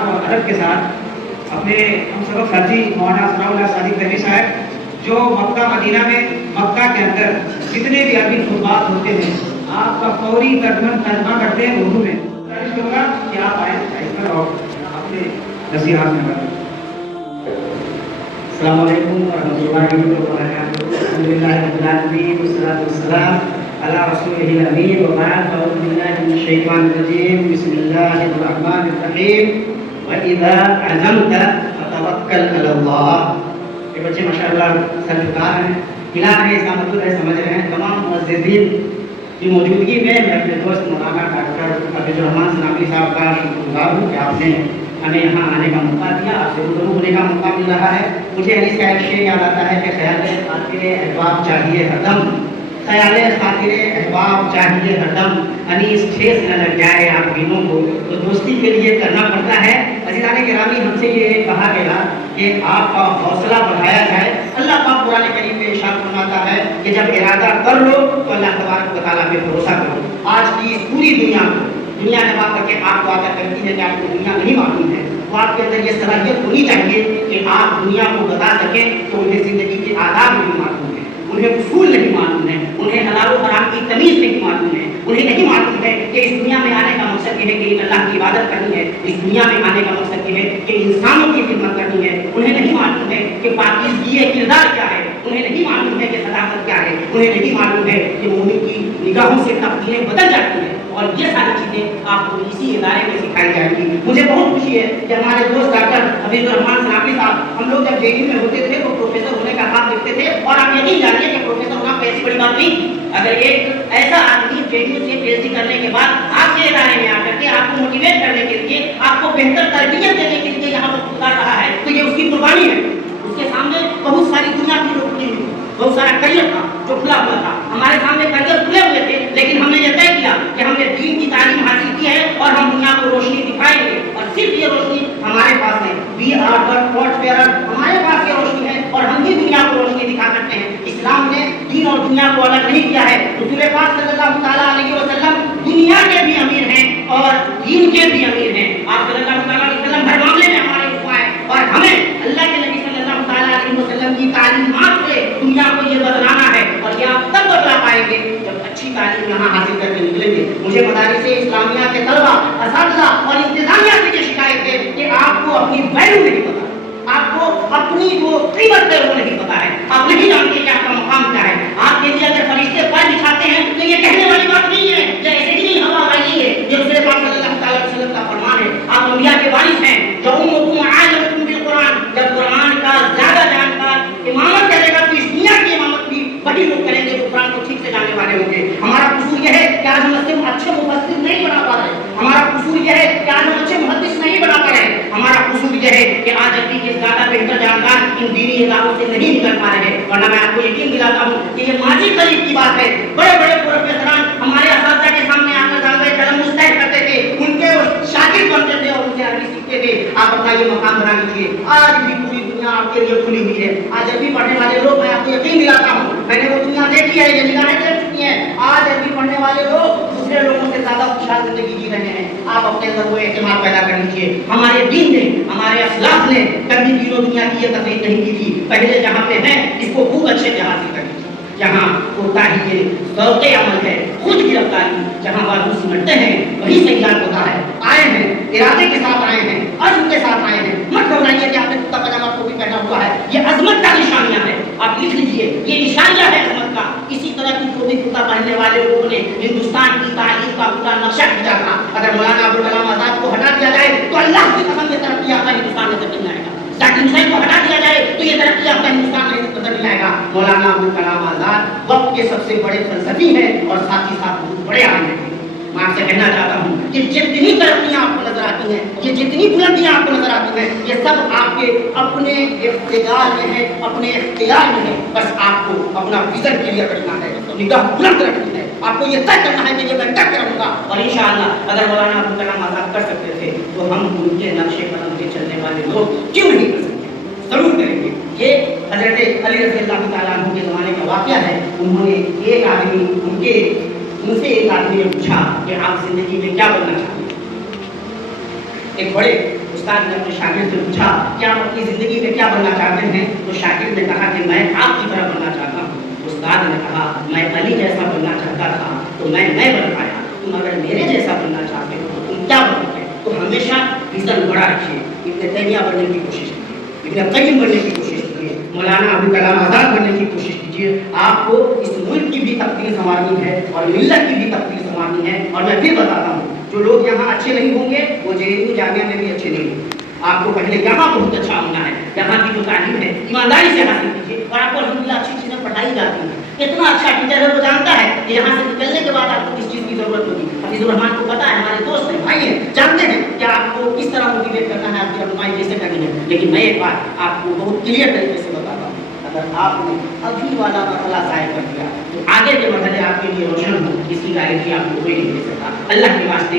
احترام اور ادب کے ساتھ اپنے ہم سبق ساتھی مولانا ثناء اللہ صادق رحمی صاحب جو مکہ مدینہ میں مکہ کے اندر جتنے بھی عربی خطبات ہوتے ہیں آپ کا فوری ترجمہ کرتے ہیں اردو میں. کوشش کروں گا کہ آپ آئیں سائز پر اور اپنے نصیحات میں کریں. السلام علیکم ورحمۃ اللہ وبرکاتہ. الحمد للہ رب العالمین والصلاۃ والسلام علی رسولہ الامین وبعد. اعوذ باللہ من الشیطان الرجیم. بسم اللہ الرحمن الرحیم. وَإِذَا عَزَمْتَ فَتَوَكَّلْ عَلَى اللَّهِ. یہ بچے ماشاءاللہ سر جھکا رہے ہیں, ہلا رہے ہیں, اس کا مطلب ہے سمجھ رہے ہیں. تمام معززین کی موجودگی میں اپنے دوست مولانا ڈاکٹر حفیظ الرحمان ثناوی صاحب کا شکر گزار ہوں کہ آپ نے ہمیں یہاں آنے کا موقع دیا, آپ سے روبرو ہونے کا موقع مل رہا ہے. مجھے حدیث کا ایک شعر یاد آتا ہے کہ خیال خاطر احباب چاہیے ہردم, خیال خاطر احباب چاہیے ہردم, انیس ٹھیس نہ لگ جائے آپ دینوں کو. تو دوستی کے لیے کرنا پڑتا ہے. عزیزان گرامی, ہم سے یہ کہا گیا کہ آپ کا حوصلہ بڑھایا جائے. اللہ پاک قرآن کریم میں ارشاد فرماتا ہے کہ جب ارادہ کر لو تو اللہ تبارک و تعالیٰ پہ بھروسہ کرو. آج کی اس پوری دنیا کو دنیا جب آ کر کے آپ کو آگاہ کرتی ہے کہ آپ کو دنیا نہیں معلوم ہے, تو آپ کے اندر یہ صلاحیت ہونی چاہیے کہ آپ دنیا کو بتا سکیں کہ انہیں زندگی کے آداب نہیں معلوم ہے, انہیں اصول نہیں معلوم ہے, انہیں حلال و حرام کی تمیز نہیں معلوم ہے, انہیں نہیں معلوم ہے کہ اس دنیا میں آنے کا مقصد یہ ہے کہ اللہ کی عبادت کرنی ہے, اس دنیا میں آنے کا مقصد یہ ہے کہ انسانوں کی خدمت کرنی ہے. انہیں نہیں معلوم ہے کہ پاکیزگی کردار کیا ہے, انہیں نہیں معلوم ہے کہ صداقت کیا ہے, انہیں نہیں معلوم ہے کہ مومن کی نگاہوں سے تبدیلیں بدل جاتی ہیں. اور یہ ساری چیزیں آپ کو اسی ادارے میں سکھائی جائیں گی. مجھے بہت خوشی ہے کہ ہمارے دوست ڈاکٹر حفیظ الرحمان ثناوی صاحب, ہم لوگ جب جے میں ہوتے تھے تو پروفیسر ہونے کا خواب دیکھتے تھے, اور آپ یقین جانیے کہ پروفیسر ہونا کوئی ایسی بڑی بات نہیں. اگر ایک ایسا آدمی جے سے پی ایچ ڈی کرنے کے بعد آپ کے ادارے میں آ کر کے آپ کو موٹیویٹ کرنے کے لیے, آپ کو بہتر تربیت دینے کے لیے یہاں پر اتار رہا ہے, تو یہ اس کی قربانی ہے. اس کے سامنے بہت ساری دنیا کی جو کھلی ہوئی, بہت سارا کریئر تھا جو کھلا ہوا تھا. ہمارے سامنے کریئر کھلے ہوئے تھے, لیکن ہم نے یہ طے کیا کہ ہم نے دین کی تعلیم حاصل کی ہے اور ہم دنیا کو روشنی دکھائیں گے. اور صرف یہ روشنی ہمارے پاس ہے, we are the torch bearer, ہمارے پاس یہ روشنی ہے اور ہم ہی دنیا کو روشنی دکھا سکتے ہیں. اسلام نے دین اور دنیا کو الگ نہیں کیا ہے. رسول پاک صلی اللہ تعالیٰ علیہ وسلم دنیا کے بھی امیر ہیں اور دین کے بھی امیر ہیں. آپ صلی اللہ تعالیٰ علیہ وسلم ہر معاملے میں ہمارے اوپر ہیں, اور ہمیں اللہ کے نبی صلی اللہ تعالیٰ علیہ وسلم کی تعلیمات سے دنیا کو یہ بدلانا ہے. اور یہ آپ تب بدلا پائیں گے جب اچھی تعلیم یہاں حاصل کر کے نکلیں گے. مجھے مدارس اسلامیہ کے طلبہ, اساتذہ اور انتظامیہ سے یہ شکایت ہے کہ آپ کو اپنی ویلیو نہیں پتا, آپ کو اپنی جو قیمت ہے وہ نہیں پتا ہے, آپ نہیں جانتے کہ آپ کا مقام کیا ہے. آپ کے لیے اگر فرشتے پر دکھاتے ہیں تو یہ کہنے والی بات نہیں ہے, یہ ایسے ہی نہیں ہوا والی ہے, یہ رسول پاک صلی اللہ تعالیٰ علیہ وسلم کا فرمان ہے. آپ انبیاء کے وارث ہیں. جو امتکم عالمکم بالقرآن, جب قرآن کا زیادہ جانکار امامت کرے گا تو اس دنیا کی امامت بھی وہی لوگ کریں گے جو قرآن کو ٹھیک سے جاننے والے ہوں گے. ہمارا قصور یہ ہے کہ آج ہم اچھے مفسر نہیں بنا پا رہے, ہمارا قصور یہ ہے کہ آج ہم اچھے محدث نہیں بنا پا رہے, ہمارا قصور یہ ہے کہ آج ابھی کے زیادہ بہتر جانکار ان دینی اداروں سے نہیں نکل پا رہے. ورنہ میں آپ کو یقین دلاتا ہوں کہ یہ ماضی قریب کی بات ہے. بڑے بڑے پروفیسران ہمارے اساتذہ کے سامنے آ کر دعوے قلم مستحق کرتے تھے, ان کے شاگرد بنتے تھے اور ان سے عربی سیکھتے تھے. آپ اپنا یہ مقام بنا لیجیے. آج بھی پوری دنیا آپ کے لیے کھلی ہوئی ہے. آج عربی پڑھنے والے لوگ, میں آپ کو یقین دلاتا ہوں, میں نے وہ دنیا دیکھی ہے, یہ نگاہیں دیکھ چکی ہیں. آج عربی پڑھنے والے لوگ دوسرے لوگوں سے زیادہ خوشحال زندگی جی رہے ہیں. آپ اپنے اندر وہ اعتماد پیدا کر لیجیے. ہمارے دین نے, ہمارے اسلاف نے کبھی دین و دنیا کی یہ تقریر نہیں کی تھی. پہلے جہاں پہ ہیں اس کو خوب اچھے سے حاصل کر لیجیے. جہاں کوتاہی کے ذوق عمل ہے, خود گرفتاری, جہاں بازو سمٹتے ہیں وہی سیاح ہوتا ہے. آئے ہیں ارادے کے ساتھ آئے ہیں, عزم کے ساتھ آئے ہیں. مت گھبرائیے کہ آپ نے کرتا پاجامہ ٹوپی پہنا ہوا ہے, یہ عظمت کا نشانیاں ہے. آپ لکھ لیجیے یہ نشانیاں ہے عظمت کا. اسی طرح کی ٹوپی کرتا پہننے والے لوگوں نے ہندوستان کی تاریخ کا پورا نقشہ کھینچا تھا. اگر مولانا ابوالکلام آزاد کو ہٹا دیا جائے تو اللہ کی قسم یہ ترقی یافتہ ہندوستان میں نہیں آئے گا. ذاکر حسین کو ہٹا دیا جائے تو یہ ترقی یافتہ ہندوستان میں نہیں آئے گا. مولانا ابوالکلام آزاد وقت کے سب سے بڑے فلسفی ہیں اور ساتھ ہی ساتھ بہت بڑے عالم ہیں. میں آپ سے کہنا چاہتا ہوں کہ جتنی ترقیاں آپ کو نظر آتی ہیں, یہ جتنی بلندیاں آپ کو نظر آتی ہیں, یہ سب آپ کے اپنے اقتدار میں ہے, اپنے اختیار میں ہے. بس آپ کو اپنا ویژن کلیئر کرنا ہے, نگاہ بلند رکھنی ہے. آپ کو یہ طے کرنا ہے کہ یہ میں ڈٹ کے رہوں گا. اور انشاءاللہ اگر مولانا ابوالکلام آزاد کر سکتے تھے تو ہم ان کے نقشے قدم پہ چلنے والے لوگ کیوں نہیں کر سکتے؟ ضرور کریں گے. یہ حضرت علی رضی اللہ تعالیٰ عنہ کے زمانے کا واقعہ ہے. انہوں نے ایک آدمی ان سے ایک آدمی نے پوچھا کہ آپ زندگی میں کیا بننا چاہتے ہیں. ایک بڑے استاد نے اپنے شاگرد سے پوچھا کہ آپ اپنی زندگی میں کیا بننا چاہتے ہیں؟ تو شاگرد نے کہا کہ میں آپ کی طرح بننا چاہتا ہوں۔ استاد نے کہا میں علی جیسا بننا چاہتا تھا تو میں بن پایا، تم اگر میرے جیسا بننا چاہتے ہو تو تم کیا بنو گے؟ تو ہمیشہ ویژن بڑا رکھیے، ابن تیمیہ بننے کی کوشش کیجیے، ابن قیم بننے کی کوشش کیجیے، مولانا ابو کلام آزاد بننے کی کوشش کیجیے۔ آپ کو اس ملک کی بھی تقدیر سنوارنی ہے اور ملت کی بھی تقدیر سنوارنی ہے۔ اور میں پھر بتاتا ہوں، جو لوگ یہاں اچھے نہیں ہوں گے وہ JNU جامعہ میں بھی اچھے نہیں ہوں گے۔ آپ کو پہلے یہاں بہت اچھا ہونا ہے، یہاں کی جو تعلیم ہے ایمانداری سے حاصل کیجیے، اور آپ کو الحمدللہ اچھی چیزیں پڑھائی جاتی ہیں۔ اتنا اچھا ٹیچر ہے وہ جانتا ہے کہ یہاں سے نکلنے کے بعد آپ کو کس چیز کی ضرورت ہوگی۔ حفیظ الرحمان کو پتا ہے، ہمارے دوست ہیں، بھائی ہیں، جانتے ہیں کہ آپ کو کس طرح موٹیویٹ کرنا ہے، آپ کی رہنمائی کیسے کرنی ہے۔ لیکن میں ایک بات آپ کو بہت کلیئر طریقے سے بتاتا ہوں، اگر آپ نے ابھی والا مرحلہ ضائع کر دیا تو آگے کے مرحلے آپ کے لیے روشن ہو، اس کی گارنٹی آپ کو کوئی نہیں دے سکتا۔ اللہ کے واسطے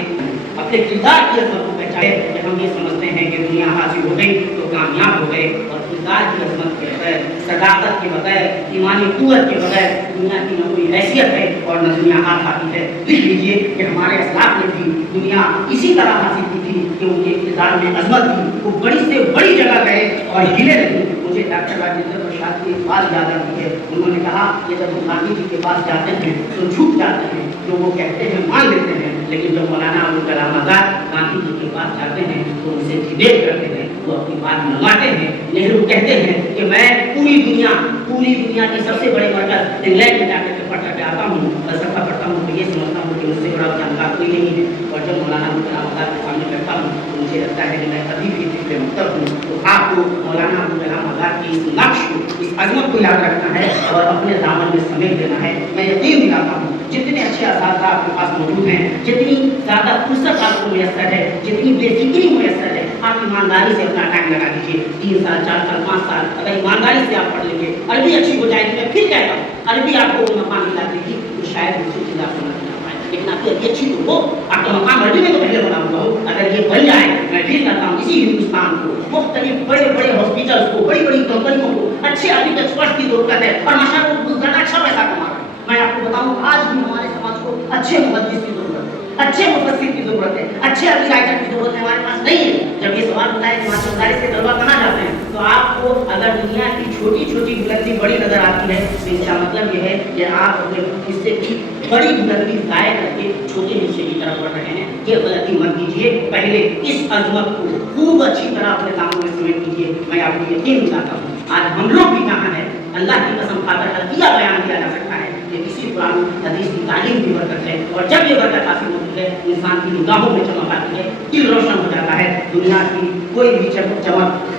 اپنے کردار کی عظمت کو پہچانے کہ ہم یہ سمجھتے ہیں کہ دنیا حاصل ہو گئی تو کامیاب ہو گئے، اور کردار کی عظمت کے بغیر، صداقت کے بغیر، ایمانی قوت کے بغیر دنیا کی نہ کوئی حیثیت ہے اور نہ دنیا ہاتھ آتی ہے۔ لکھ لیجیے کہ ہمارے اسلاف نے بھی دنیا اسی طرح حاصل کی تھی کہ ان کے کردار میں عظمت تھی، وہ بڑی سے بڑی جگہ گئے اور ہلے نہیں۔ مجھے ڈاکٹر راجندر پرساد کی ایک بات یاد آتی ہے، انہوں نے کہا کہ جب ہم گاندھی جی کے پاس جاتے ہیں تو جھک جاتے ہیں، جو وہ کہتے ہیں مان لیتے ہیں، لیکن جب مولانا ابو کلام آزاد گاندھی جی کے پاس جاتے ہیں تو ان سے ڈیبیٹ کرتے ہیں، وہ اپنی بات منواتے ہیں۔ نہرو کہتے ہیں کہ میں پوری دنیا کے سب سے بڑے مرکز انگلینڈ میں جا کر پڑھ کر کے آتا ہوں، فلسفہ پڑھتا ہوں تو یہ سمجھتا ہوں کہ مجھ سے بڑا جانکار کوئی نہیں ہے، اور جب مولانا ابو کلام آزاد کے سامنے بیٹھتا ہوں تو مجھے لگتا ہے کہ میں ابھی بھی فکر مکتب ہوں۔ تو آپ کو مولانا ابو کلام آزاد کی اس نقش کو، اس عظمت کو یاد رکھنا ہے اور اپنے دامن میں سمیٹ دینا ہے۔ میں یقین دلاتا ہوں جتنے اچھے اساتذہ آپ کے پاس موجود ہیں، جتنی زیادہ فرصت آپ کو میسر ہے، جتنی بے فکری میسر ہے، آپ ایمانداری سے اپنا ٹائم لگا دیجیے۔ 3 سال 4 سال 5 سال اگر ایمانداری سے آپ پڑھ لیں گے، عربی اچھی ہو جائے گی، میں پھر کہتا ہوں عربی آپ کو وہ مقام دلا دے گی تو شاید دوسری چیز آپ سمجھ نہ پائیں، لیکن آپ کی عربی اچھی تو ہو، آپ کا مقام عربی میں تو پہلے بنا ہوا ہو۔ اگر یہ بن جائے، میں پھر کہتا ہوں اسی ہندوستان کو مختلف بڑے بڑے ہاسپٹلس کو، بڑی بڑی کمپنیوں کو اچھے عربی ایکسپرٹ کی ضرورت ہے، اور ماشاء اللہ وہ زیادہ اچھا پیسہ کما رہے ہیں۔ میں آپ کو بتاؤں آج بھی ہمارے سماج کو اچھے محدث کی ضرورت ہے، اچھے مفسر کی ضرورت ہے، اچھے عربی رائٹر کی ضرورت ہے، ہمارے پاس نہیں ہے۔ جب یہ سوال ہوتا ہے کہ ماشاء اللہ سے طلبا کہاں جاتے ہیں، تو آپ کو اگر دنیا کی چھوٹی چھوٹی بلندی بڑی نظر آتی ہے تو اس کا مطلب یہ ہے کہ آپ اپنے حصے کی بڑی بلندی ضائع کر کے چھوٹے حصے کی طرف بڑھ رہے ہیں۔ یہ غلطی مت کیجیے، پہلے اس عظمت کو خوب اچھی طرح اپنے کاموں میں سمیٹ کیجیے۔ میں آپ کو یقین دلاتا ہوں آج ہم لوگ بھی کہاں ہیں، اللہ کی قسم کھا کر حقیقہ بیان کیا جا سکتا ہے کہ کسی قرآن حدیث کی تعلیم کی برکت ہے، اور جب یہ برکت حاصل ہوتی ہے انسان کی نگاہوں میں چمک آتی ہے، دل روشن ہو جاتا ہے، دنیا کی کوئی بھی چمک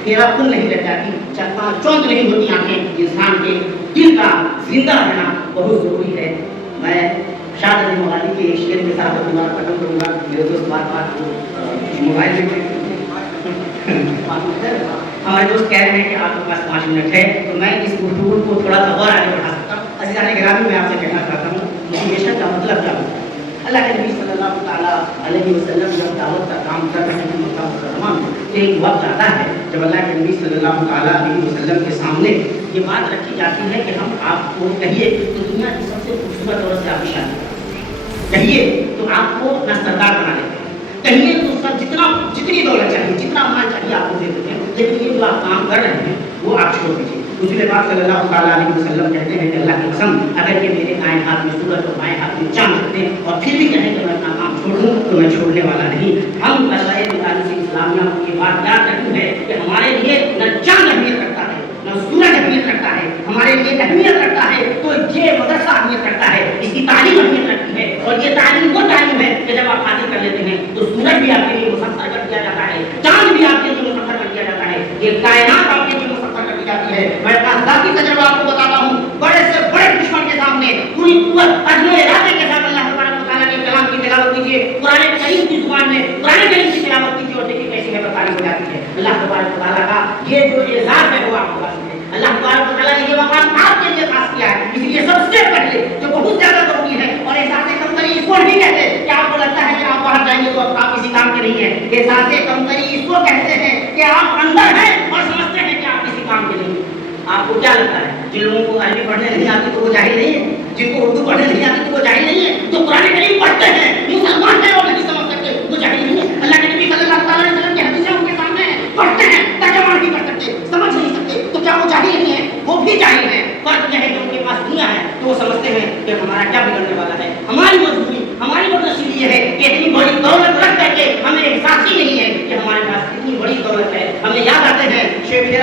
پھیرا پھول نہیں رہ جاتی، چکا چوند نہیں ہوتی آنکھیں۔ انسان کے دل کا زندہ رہنا بہت ضروری ہے۔ میں شاہ علی مولانا کے ایک شعر کے ساتھ اپنی بات ختم کروں گا۔ میرے دوست بات موبائل میں ہمارے دوست کہہ رہے ہیں کہ آپ کے پاس 5 منٹ ہے، تو میں اس گفتگو کو تھوڑا سا اور آگے بڑھا سکتا ہوں۔ عزیزان گرامی، میں آپ سے کہنا چاہتا ہوں موٹیویشن کا مطلب کیا ہوتا ہے۔ اللہ کے نبی صلی اللہ تعالیٰ علیہ وسلم جب دعوت کا کام کر رہے ہیں مکہ مکرمہ میں، ایک وقت آتا ہے جب اللہ کے نبی صلی اللہ تعالیٰ علیہ وسلم کے سامنے یہ بات رکھی جاتی ہے کہ ہم آپ کو کہیے تو دنیا کی سب سے خوبصورت عورت سے آپ کی شادی کہیے تو آپ کو اپنا سردار بنا لیتے ہیں، کہیے تو سب جتنی دولت چاہیے، جتنا مال چاہیے آپ کو دے دیتے ہیں، لیکن یہ جو آپ کام کر رہے ہیں وہ آپ چھوڑ دیجیے۔ رسول پاک صلی اللہ تعالیٰ علیہ وسلم کہتے ہیں کہ اللہ کی قسم اگر یہ میرے دائیں ہاتھ میں سورج اور بائیں ہاتھ میں چاند رکھتے ہیں اور پھر بھی کہیں کہ میں اپنا کام چھوڑ دوں تو میں چھوڑنے والا نہیں۔ ہم طلبۂ مدارس اسلامیہ کو یہ بات یاد رکھنی ہے کہ ہمارے لیے نہ چاند اہمیت رکھتا ہے، نہ سورج اہمیت رکھتا ہے، ہمارے لیے اہمیت رکھتا ہے تو یہ مدرسہ اہمیت رکھتا ہے، اس کی تعلیم اہمیت رکھتی ہے، اور یہ تعلیم وہ تعلیم ہے کہ جب آپ حاصل کر لیتے ہیں تو سورج بھی آپ کے لیے مسخر کر دیا جاتا ہے، چاند بھی آپ کے لیے مسخر کر دیا جاتا ہے، یہ کائنات آپ کے لیے مسخر کر دی جاتی ہے۔ میں اپنا ذاتی تجربہ آپ کو بتاتا ہوں، بڑے سے بڑے دشمن کے سامنے پوری قوت عزم و ارادے کے ساتھ اللہ تبارک و تعالیٰ کے کلام کی تلاوت کیجیے، قرآن کریم کی زبان میں قرآن کریم کی تلاوت کیجیے، اور دیکھیے کیسی ہے تعریف ہو جاتی ہے۔ اللہ تبارک و تعالیٰ کا یہ جو اعزاز ہے وہ آپ کو حاصل ہے۔ اللہ تبارک و تعالیٰ نے یہ مقام آپ کے لیے خاص کیا ہے، اس لیے سب سے پہلے جو بہت زیادہ ضروری ہے، اور احساس کمتری اس کو نہیں کہتے کہ آپ کو لگتا ہے کہ آپ باہر جائیں گے تو آپ کسی کام کے نہیں ہیں، احساس کمتری اس کو کہتے ہیں کہ آپ اندر ہیں اور سمجھتے ہیں کہ آپ کسی کام کے نہیں ہیں۔ آپ کو کیا لگتا ہے جن لوگوں کو عربی پڑھنے نہیں آتی تو وہ جاہل نہیں ہے، جن کو اردو پڑھنے نہیں آتی تو وہ جاہل نہیں ہے، جو قرآن کریم پڑھتے ہیں مسلمان ہیں اور نہیں سمجھ سکتے وہ جاہل نہیں ہے۔ اللہ کے نبی صلی اللہ علیہ وسلم کی حدیثیں ان کے سامنے